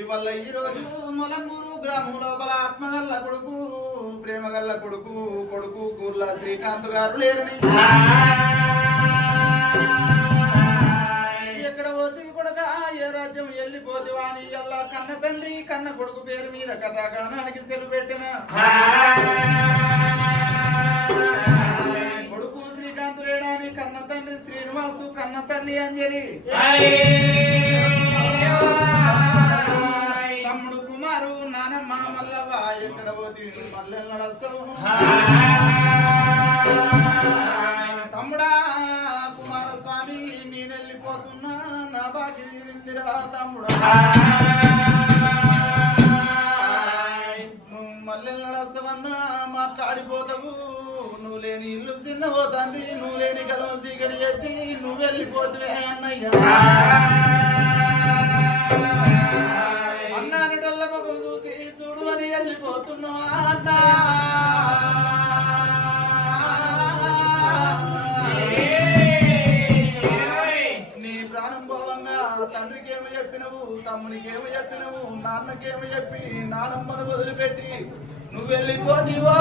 ఇవల్ల ఈ రోజు మొలంగూరు గ్రామం లోపల ఆత్మగల్ల కొడుకు ప్రేమగల్ల కొడుకు కొడుకు కూర్ల శ్రీకాంత్ గారు లేరని ఎక్కడ పోతుంది కొడుక? ఏ రాజ్యం వెళ్ళిపోతివా అని ఎల్లా కన్న తండ్రి కన్న కొడుకు పేరు మీద కథాగానానికి సెలవు పెట్టిన. కొడుకు శ్రీకాంత్ లేడాని కన్న తండ్రి శ్రీనివాసు కన్న తల్లి అంజలి. తమ్ముడా కుమారస్వామి నేను వెళ్ళిపోతున్నా నా బాకి తీరిందిరా తమ్ముడా. నువ్వు మల్లె నడస్తావన్నా మాట్లాడిపోతావు. నువ్వు లేని ఇల్లు చిన్న పోతుంది నువ్వు లేని గలం సీకటి చేసి నువ్వు వెళ్ళిపోతువే అన్నయ్య. వెళ్ళిపోతున్నావు అన్నా నీ ప్రాణం పోవంగా తండ్రికి చెప్పినవు తమ్మునికి చెప్పినవు నాన్నకేమి చెప్పి నానమ్మను వదిలిపెట్టి నువ్వు వెళ్ళిపోదివో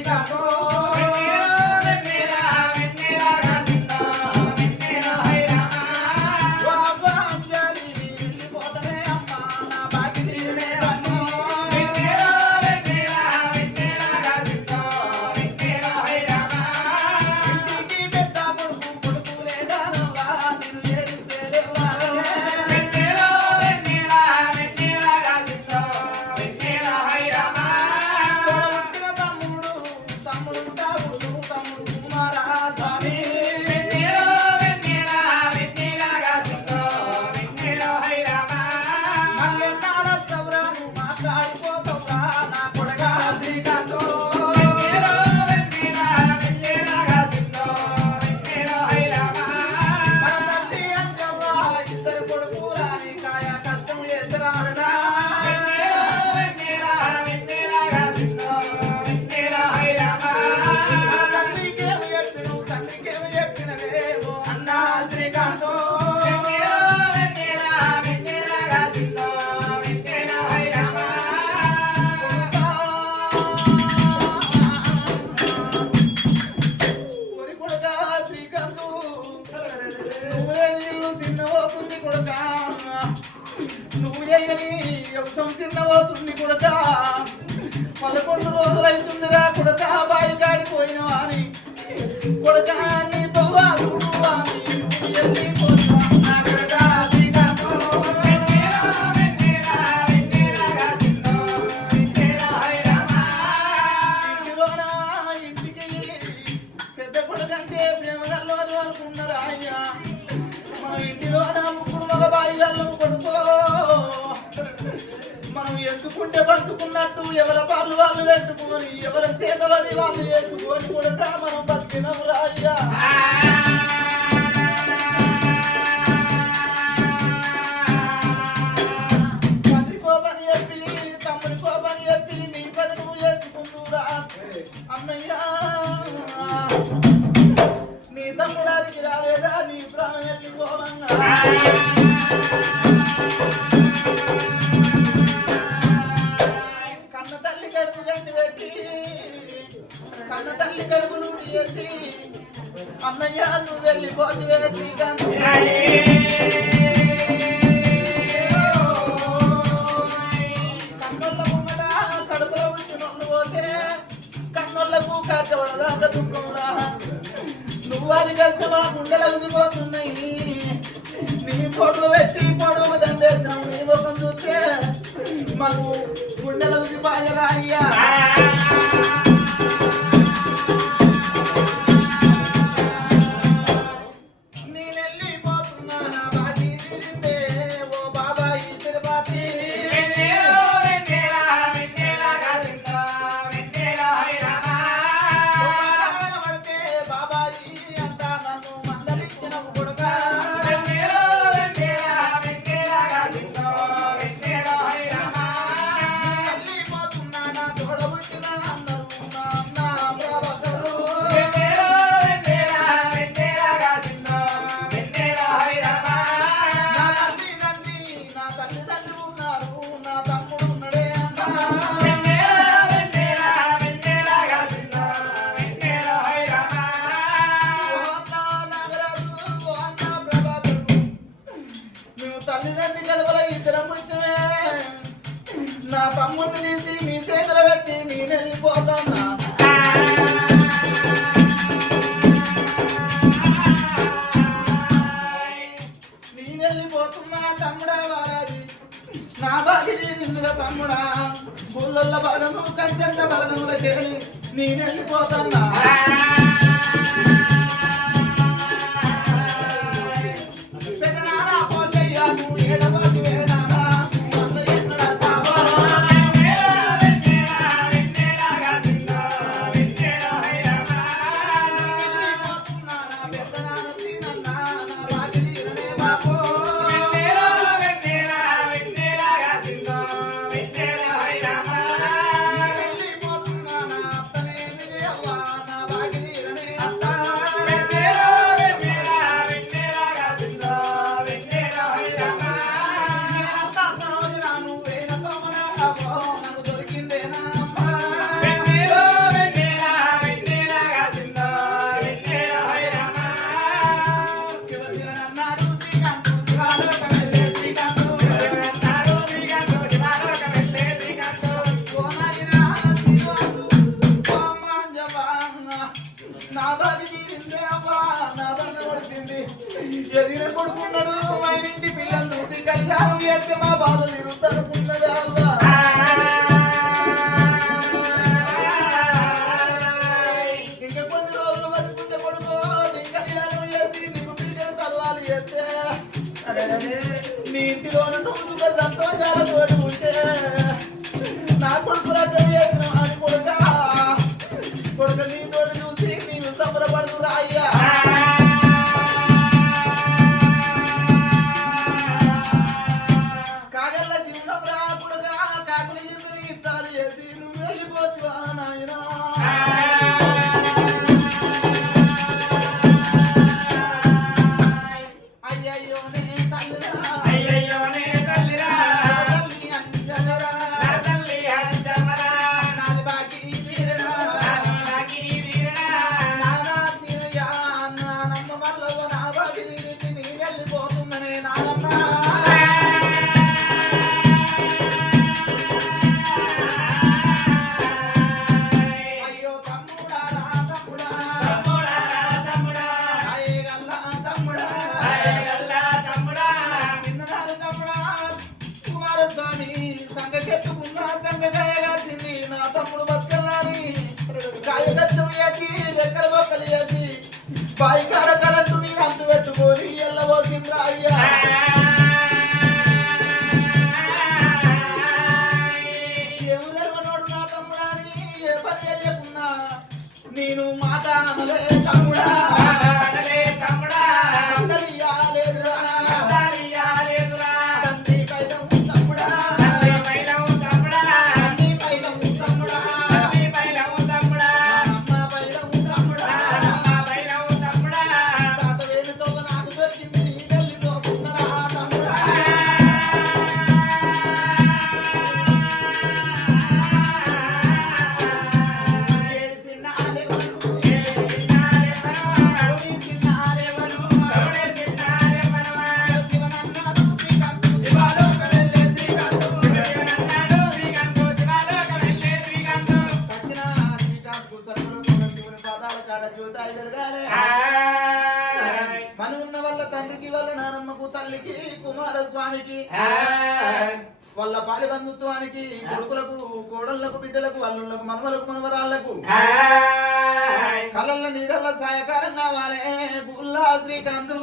కొడుకు పదకొండు రోజులు అవుతుందిరా కొడుక బాయిగాడి పోయినవా అని. కొడుక అన్ని పంచుకుంటే పంచుకున్నట్టు ఎవరి పాలు వాళ్ళు పెట్టుకొని ఎవరి చేతబడి వాళ్ళు వేసుకొని కూడా మనం బతికినము రాయ్యా అన్నయ్యా నీ తమ్ముడానికి రాలేదా? నీ ప్రాణం వెళ్ళిపోవంగా నువ్వాలి కలిసి మా గుండెలు ఉదిపోతున్నాయి నీ పొడుగు పెట్టి పొడుగు దండేసినావు నీ ముఖం చూస్తే మాకు గుండెలు ఉదిపోయారా అయ్యా బాగి దీవిందుల తమ్ముడా. గుళ్ళల్లో బలము కంచెంత బలముల చేరి నేనెళ్ళిపోతున్నా. నీ ఇంటిలోనూ సంతోషాలతోటి ఉంటే బాయి కాడ కరెంటు నీరు అంతు పెట్టుకొని అయ్యా. ఏమి నా తమ్ముడాని ఏ పని చేయకున్నా. నేను మాట అనలే తమ్ముడా. జ్యోతాయి పని ఉన్న వల్ల తండ్రికి వల్ల నానమ్మకు తల్లికి కుమారస్వామికి వాళ్ళ పాలి బంధుత్వానికి కొడుకులకు కోడళ్ళకు బిడ్డలకు అల్లుళ్ళకు మనవలకు మనవరాళ్ళకు కళ్ళల్లో నీడల్ల సహాయకారం కావాలే. గుల్లా శ్రీకాంతు.